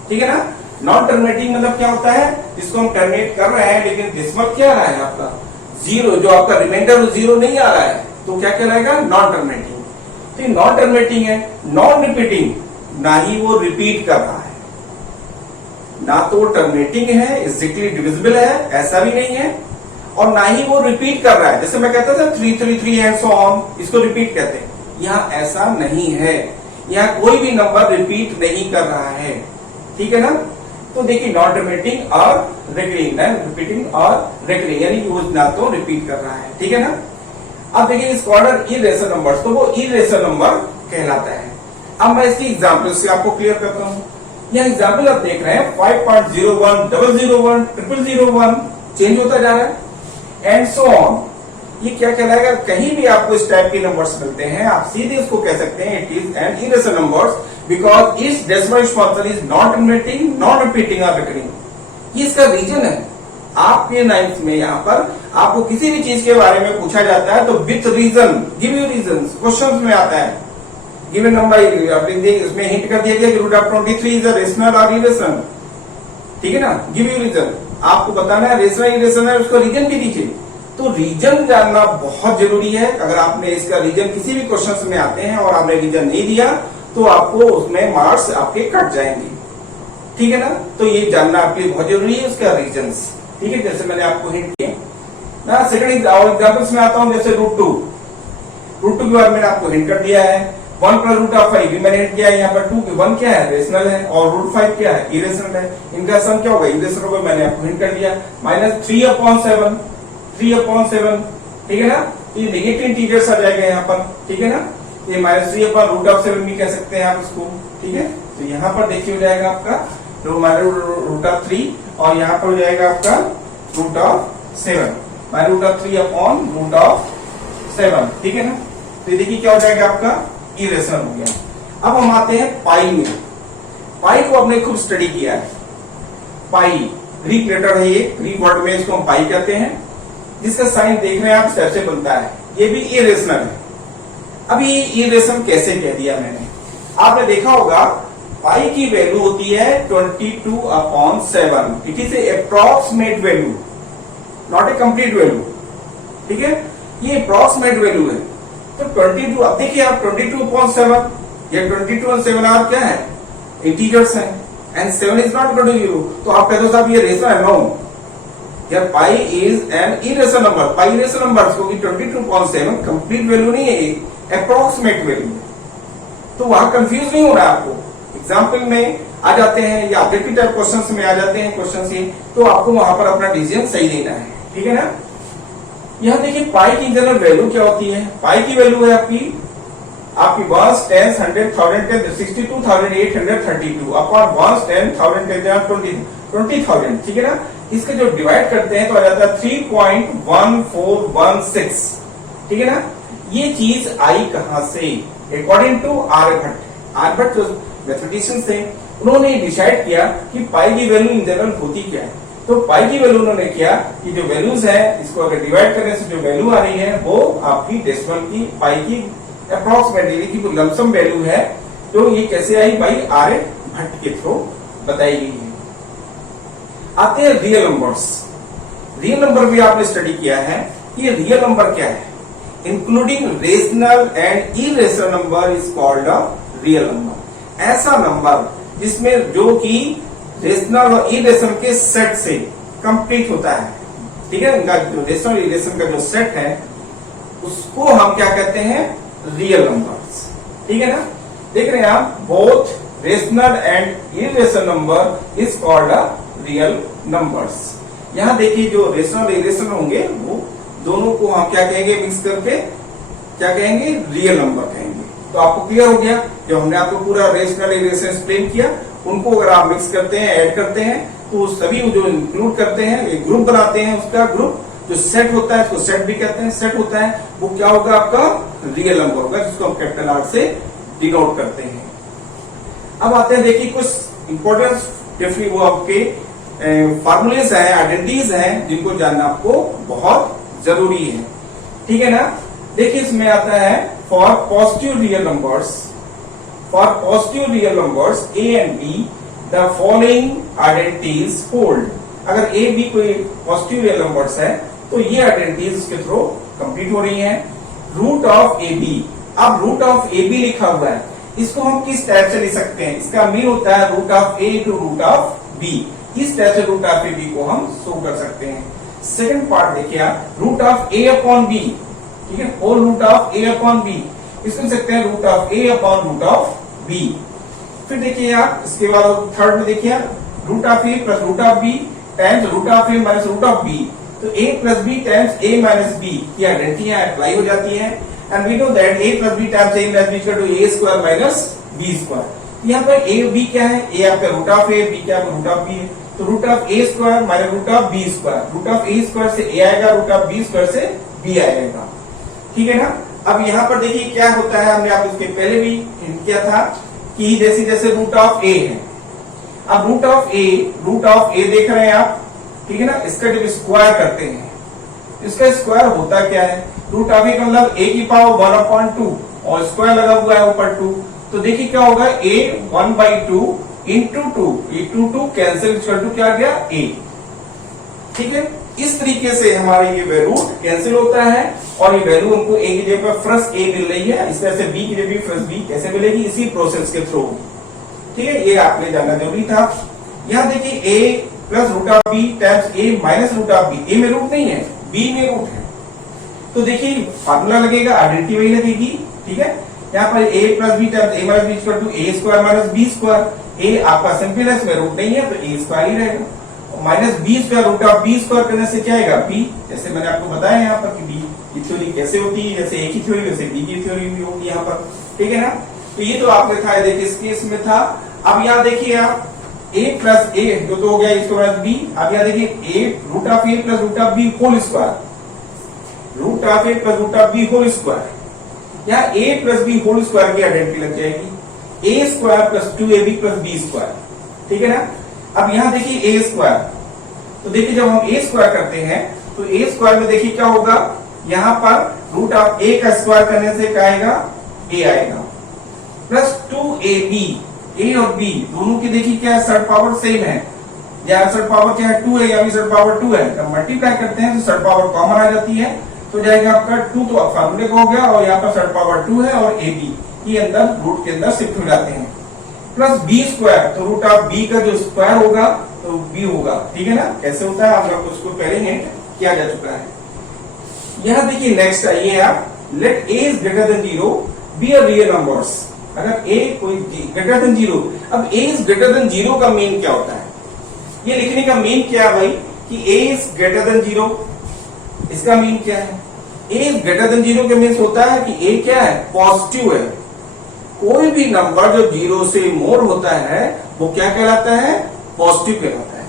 ठीक है ना। नॉन टर्मिनेटिंग मतलब क्या होता है, जिसको हम टर्मिनेट कर रहे हैं लेकिन डेसिमल क्या आ रहा है आपका 0, जो आपका रिमाइंडर 0 नहीं आ रहा है, तो क्या कहलाएगा, नॉन टर्मिनेटिंग। तो नॉन टर्मिनेटिंग है, नॉन रिपीटिंग, ना ही वो रिपीट कर रहा है, ना तो टर्मिनेटिंग है, इजिकली डिविजिबल है, ऐसा भी नहीं है, और ना ही वो रिपीट कर रहा है। जैसे मैं कहता था 333 एंड सो ऑन, इसको रिपीट कहते हैं, यहाँ ऐसा नहीं है, यहाँ कोई भी नंबर रिपीट नहीं कर रहा है, ठीक है ना। तो देखिए नॉन टर्मिनेटिंग और रिकरिंग, रिपीटिंग और रिकरिंग, यानी कि वो ना तो रिपीट कर रहा है, ठीक है ना। अब देखिए इस ऑर्डर इरेशनल नंबर्स, तो वो इरेशनल नंबर कहलाता है। अब मैं इसकी एग्जांपल से आपको क्लियर करता हूं। यह एग्जांपल आप देख रहे हैं 5.01, 001, 0001 चेंज होता जा रहा है एंड सो ऑन। ये क्या कहलाएगा, कहीं भी आपको इस टाइप के नंबर्स मिलते हैं, आप सीधे इसको कह सकते हैं it is an irrational numbers because it's decimal expansion is not terminating, not repeating और रिकरिंग। ये इसका रीजन है। आपके 9th में यहाँ पर आपको किसी भी चीज के बारे में पूछा जाता है तो with reason, give you reason, question में आता है, गिवन नंबर इसमें हिंट कर दिया गया कि root of 23 is a rational और इरेशनल, ठीक है ना। गिव यू रीजन, आपको बताना है रेशनल इरेशनल है, उसको रीजन भी दीजिए। तो रीजन जानना बहुत जरूरी है। अगर आपने इसका रीजन किसी भी क्वेश्चन में आते हैं और आपने रीजन नहीं दिया तो आपको उसमें मार्क्स आपके कट जाएंगे, ठीक है ना। तो ये जानना आपके लिए बहुत जरूरी है, उसका रीजंस, ठीक है। जैसे मैंने आपको हिंट किया ना, सेकंड एग्जांपल्स में आता हूं, जैसे रूट 2 के बारे में मैंने आपको हिंट कर दिया है। 1 प्लस रूट ऑफ 5 भी मैंने हिंट किया है, यहाँ पर 2 1 क्या है, रेशनल है, और रूट 5 क्या है, इरेशनल है। इनका सम क्या होगा, इरेशनल होगा, मैंने आपको हिंट कर दिया। -3/7, 3/7, ठीक है ना। ये नेगेटिव इंटीजर्स आ जाएगा यहाँ पर, ठीक है ना। ये -3/√7 भी कह सकते हैं आप इसको, ठीक है। तो यहाँ पर देखिए हो जाएगा आपका रूट ऑफ 3 और यहाँ पर हो जाएगा आपका root of 7 by root of 3 upon root of 7, ठीक है ना। तो ये देखिए क्या हो जाएगा आपका इरेशनल हो गया। अब हम आते हैं पाई में। पाई को हमने खूब स्टडी किया है। पाई ग्रीक लेटर है, ये ग्रीक वर्ड में इसको हम पाई कहते हैं, जिसका साइन देख रहे हैं आप स्टेप से बनता है। ये भी इरेशनल है। अब ये इरेशनल कैसे कह दिया मैंने, आपने देखा होगा पाई की वैल्यू होती है 22 upon 7। It is approximate value, not a complete value, ठीक है। ये अप्रॉक्सीमेट वैल्यू है। तो 22, अब देखिए आप 22 अपॉन 7, ये 22 और 7 आप क्या है, इंटीजर्स हैं, and 7 is not equal to 0। तो आप कहते हो साहब ये रेशनल है। नो, यार pi is an irrational number. Pi irrational number, क्योंकि 22 अपॉन 7 कंप्लीट वैल्यू नहीं है, अप्रॉक्सीमेट वैल्यू है। तो वहां कंफ्यूज नहीं हो रहा आपको। एग्जाम्पल में आ जाते हैं या ऑब्जेक्टिव टाइप क्वेश्चंस में आ जाते हैं क्वेश्चन से, तो आपको वहां पर अपना डिसीजन सही देना है, ठीक है ना। यहां देखिए पाई की जनरल वैल्यू क्या होती है। पाई की वैल्यू है आपकी 1, 10, 100, 1000, 62,832 अपॉन 1, 10, 1000, 20,000, ठीक है ना। इसका जो डिवाइड करते हैं तो आ जाता है 3.1416, ठीक है ना। ये चीज आई कहां से, अकॉर्डिंग टू आर्यभट्ट। आर्यभट्ट जो मैथमेटिशियंस थे, उन्होंने डिसाइड किया कि पाई की वैल्यू इन जनरल होती क्या है। तो पाई की वैल्यू उन्होंने किया कि जो वैल्यूज है, इसको अगर डिवाइड करने से जो वैल्यू आ रही है वो आपकी डेसिमल की पाई की अप्रॉक्सीमेटली की लमसम वैल्यू है। तो ये कैसे आई, भाई आर्यभट्ट के थ्रू बताई गई है। आते हैं रियल नंबर्स। रियल नंबर भी आपने स्टडी किया है। ये रियल नंबर क्या है, including rational and irrational number is called a real number. ऐसा नंबर जिसमें जो कि रेशनल और इरेशनल के सेट से कंप्लीट होता है, ठीक है। इनका जो रेशनल और इरेशनल का जो सेट है उसको हम क्या कहते हैं, रियल नंबर्स, ठीक है ना। देख रहे हैं आप, both rational and irrational number is called a real numbers. यहां देखिए जो रेशनल और इरेशनल होंगे वो दोनों को हम क्या कहेंगे, मिक्स करके क्या कहेंगे, रियल नंबर कहेंगे। तो आपको क्लियर हो गया, जो हमने आपको पूरा रेशनल इरेशनल एक्सप्लेन किया, उनको अगर आप मिक्स करते हैं, ऐड करते हैं, तो सभी जो इंक्लूड करते हैं, एक ग्रुप बनाते हैं, उसका ग्रुप जो सेट होता है, उसको सेट भी कहते हैं, सेट होता है, वो क्या होगा, आपका रियल नंबर होगा, जिसको हम कैपिटल आर से डिनोट करते हैं। अब आते हैं, देखिए कुछ इंपॉर्टेंट डिफरेंट वो आपके फॉर्मूलेस हैं, आइडेंटिटीज हैं, जिनको जानना आपको बहुत जरूरी है, ठीक है ना। देखिए इसमें आता है for positive real numbers, for positive real numbers A and be the following identities hold. अगर ए बी कोई पॉजिटिव रियल नंबर्स है तो ये आइडेंटिटीज के थ्रू कंप्लीट हो रही हैं। रूट ऑफ ए बी, अब रूट ऑफ ए बी लिखा हुआ है, इसको हम किस टाइप से लिख सकते हैं, इसका मीन होता है root of A to root of B. इस टाइप से रूट ऑफ ए बी को हम शो कर सकते हैं। सेकंड पार्ट देखिए, root of A upon B, ठीक है, whole root of A upon B, इसको लिख सकते हैं root of A upon root of B. फिर देखिए आप इसके बाद थर्ड में देखिए, root of A plus root of B times root of A minus root of B. तो a plus B times A minus B की आइडेंटिटीयां अप्लाई हो जाती हैं, and we know that a plus B times a minus B equal to a square minus b square. यहाँ पर a b क्या है, a आपका रूट ऑफ a, b क्या रूट ऑफ b है, तो root of a square minus root of b square, root of a square से a आएगा, रूट ऑफ b स्क्वायर से b आएगा, ठीक है ना। अब यहाँ पर देखिए क्या होता है, हमने आप इसके पहले भी हिंट किया था कि जैसे जैसे रूट ऑफ a है, अब रूट ऑफ a देख रहे हैं आप, ठीक है ना, इसका जब स्क्वायर करते हैं, इसका स्क्वायर होता क्या है, रूट ऑफ ए का मतलब a की पावर 1/2 और स्क्वायर लगा हुआ है ऊपर 2, तो देखिए क्या होगा, a 1/2 इंटू 2, ये 2 कैंसिल इक्वल टू क्या गया a, ठीक है। इस तरीके से हमारा ये रूट कैंसिल होता है और ये वैल्यू हमको a की जगह पर फ्रस a मिल रही है, इस तरह से b की जगह फ्रस b कैसे मिलेगी, इसी प्रोसेस के थ्रू, ठीक है। ये आपने जानना जरूरी था। यहाँ देखिए a plus root of B times A minus root of B, A में रूट नहीं है, बी में रूट है, तो देखिए फार्मूला लगेगा, आइडेंटिटी वही लगेगी, ठीक है। यहाँ पर a plus B times A minus B equal to A square minus B square, A आपका सिंपल है, इसमें रूट नहीं है, तो ए स्क्वायर ही रहेगा, minus B square root of B square करने से क्या आएगा, बी। जैसे मैंने आपको बताया यहाँ पर कि बी की थ्योरी कैसे होती है, जैसे ए की थ्योरी वैसे बी की थ्योरी भी होगी यहाँ पर, ठीक है ना। तो ये तो आपने था, देखिए इस केस में था। अब यहाँ देखिए आप a प्लस ए जो तो हो गया इसके बाद b। अब यहाँ देखिए a root of a plus root of b whole square, root of a plus root of b whole square. यहाँ a plus b whole square की आइडेंटिटी लग जाएगी, a square plus 2ab plus b square, ठीक है ना। अब यहाँ देखिए a स्क्वायर, तो देखिए जब हम a स्क्वायर करते हैं तो a स्क्वायर में देखिए क्या होगा, यहाँ पर रूट ऑफ a का स्क्वायर करने से क्या आएगा, a आएगा, प्लस 2ab, a और b दोनों की देखिए क्या है, सर्ड पावर सेम है, यहाँ सर्ड पावर क्या है 2 है, यहाँ भी सर्ड पावर 2 है। जब मल्टीप्लाई करते हैं तो सर्ड पावर कॉमन आ जाती है, तो जाएगा आपका 2 तो फॉर्मूले का हो गया, और यहाँ पर सर्ड पावर 2 है और ab ये अंदर रूट के अंदर शिफ्ट हो जाते हैं, प्लस b स्क्वायर, तो रूट ऑफ b का जो स्क्वायर होगा तो b होगा, ठीक है ना। कैसे होता है आप लोग उसको पहले हिंट किया जा चुका है। यहाँ देखिए नेक्स्ट आइए आप, let a is greater than 0 B a real numbers. अगर a कोई ग्रेटर देन 0, अब a इज ग्रेटर देन 0 का मीन क्या होता है, ये लिखने का मीन क्या है भाई कि a इज ग्रेटर देन 0, इसका मीन क्या है, a इज ग्रेटर देन 0 का मीन होता है कि a क्या है, पॉजिटिव है। कोई भी नंबर जो 0 से मोर होता है वो क्या कहलाता है, पॉजिटिव कहलाता है।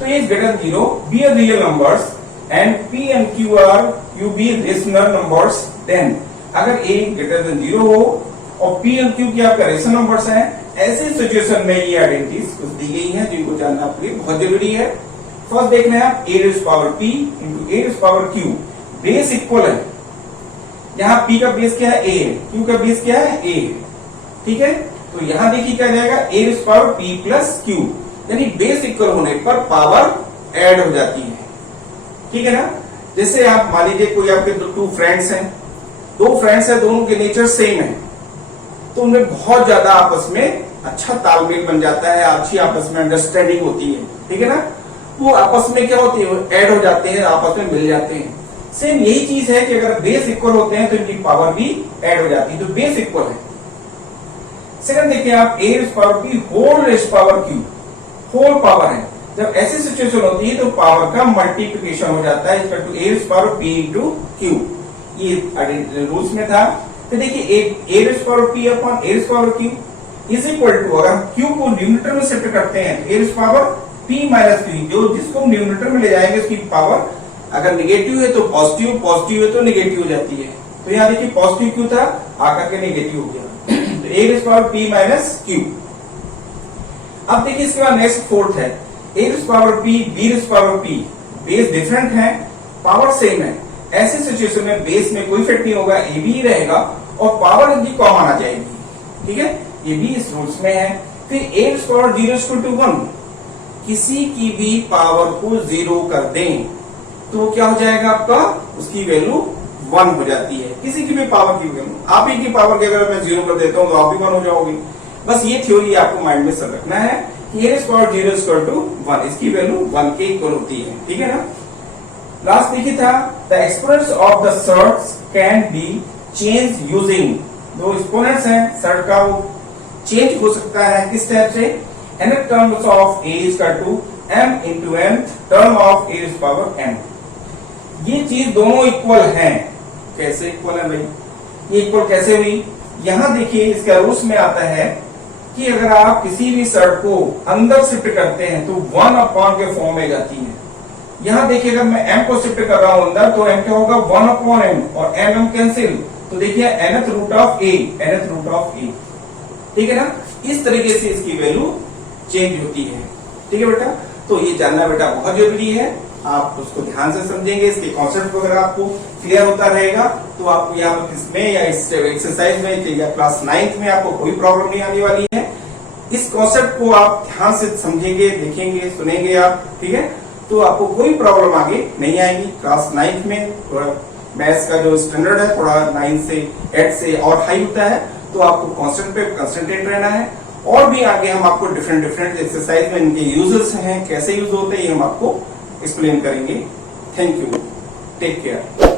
तो a is greater than 0 B a real numbers and p and q are you be rational numbers, then अगर a ग्रेटर देन 0 हो और p and q क्या आपका रेशनल नंबर्स हैं, ऐसे सिचुएशन में ये आइडेंटिटीज कुछ दी गई हैं जिनको जानना आपके लिए बहुत जरूरी है। फर्स्ट देखना है आप a raise power p into a raise power q, base equal है, यहाँ p का बेस क्या है a है, q का बेस क्या है a है, ठीक है। तो यहाँ देखिए क्या जाएगा a raise power p plus q, यानी बेस इक्वल होने पर पावर ऐड हो जाती है, ठीक है ना। जैसे आप मान लीजिए कोई आपके दो फ्रेंड्स हैं, दो फ्रेंड्स हैं, दोनों के नेचर सेम है, तो उनमें बहुत ज्यादा आपस में अच्छा तालमेल बन जाता है, अच्छी आपस में अंडरस्टैंडिंग होती है, ठीक है ना। वो आपस में क्या होती है, ऐड हो जाते हैं, आपस में मिल जाते हैं। सेम यही चीज है कि अगर बेस इक्वल होते हैं तो इनकी पावर भी ऐड हो जाती है, तो बेस इक्वल है। सेकंड देखिए आप a raise power p whole raise power q, whole power है। जब ऐसी सिचुएशन होती है तो पावर का मल्टीप्लिकेशन हो जाता है, equal to a raise power p into q, ये रूल्स में था। तो देखिए a raise power p upon a raise power q is equal to, अगर हम q को न्यूमरेटर में शिफ्ट करते हैं तो a raise power p minus q, जो जिसको हम न्यूमरेटर में ले जाएंगे उसकी पावर अगर निगेटिव है तो पॉजिटिव, पॉजिटिव है तो निगेटिव हो जाती है। तो यहाँ देखिए पॉजिटिव क्यू था आकर के निगेटिव हो गया, तो a raise power p minus q। अब देखिए इसके बाद नेक्स्ट फोर्थ है a raise power p b rays power p, base different है, पावर सेम है। ऐसे सिचुएशन में बेस में कोई इफेक्ट नहीं होगा, a b ही रहेगा और पावर इनकी कॉमन आ जाएगी, ठीक है। ये भी इस रूल्स में है। फिर a raise power 0 equal to 1, किसी की भी पावर को 0 कर दें तो क्या हो जाएगा आपका, उसकी वैल्यू 1 हो जाती है। किसी की भी पावर की वैल्यू, आप ही की पावर की अगर मैं 0 कर देता हूं तो आप भी 1 हो जाओगे। बस ये थ्योरी आपको माइंड में सब रखना है कि a raise power 0 equal to 1, इसकी वैल्यू 1 के इक्वल होती है, ठीक है ना। लास्ट देखिए था the exponents of the surds can be change using, दो एक्सपोनेंट्स हैं सर्ट का, वो चेंज हो सकता है किस टाइप से, nth terms of a equal to m into nth term of a raise power m। ये चीज दोनों इक्वल हैं, कैसे इक्वल है भाई, ये इक्वल कैसे हुई, यहां देखिए इसका रूल्स में आता है कि अगर आप किसी भी सर्ट को अंदर शिफ्ट करते हैं तो 1 अपॉन के फॉर्म में जाती है। यहां देखिए अगर मैं m को शिफ्ट कर रहा हूं अंदर तो m क्या होगा 1 अपॉन m, और m कैंसिल, तो देखिए nth root of a, nth root of a, ठीक है ना। इस तरीके से इसकी वैल्यू चेंज होती है, ठीक है बेटा। तो ये जानना बेटा बहुत जरूरी है, आप उसको ध्यान से समझेंगे, इसके कॉन्सेप्ट वगैरह आपको क्लियर होता रहेगा तो आपको यहाँ इसमें या इस एक्सरसाइज में या क्लास 9th में आपको कोई प्रॉब्लम नहीं आने वाली है। इस कॉन्सेप्ट को आप ध्यान से समझेंगे, देखेंगे, सुनेंगे आप, ठीक है, तो आपको कोई प्रॉब्लम आगे नहीं आएगी। क्लास 9th में थोड़ा मैथ्स का जो स्टैंडर्ड है थोड़ा 9 से 8 से और हाई होता है, तो आपको कॉन्सेप्ट पे कंसंट्रेट रहना है। और भी आगे हम आपको डिफरेंट एक्सरसाइज में इनके यूजेस हैं, कैसे यूज होते हैं, ये हम आपको एक्सप्लेन करेंगे। Thank you, take care.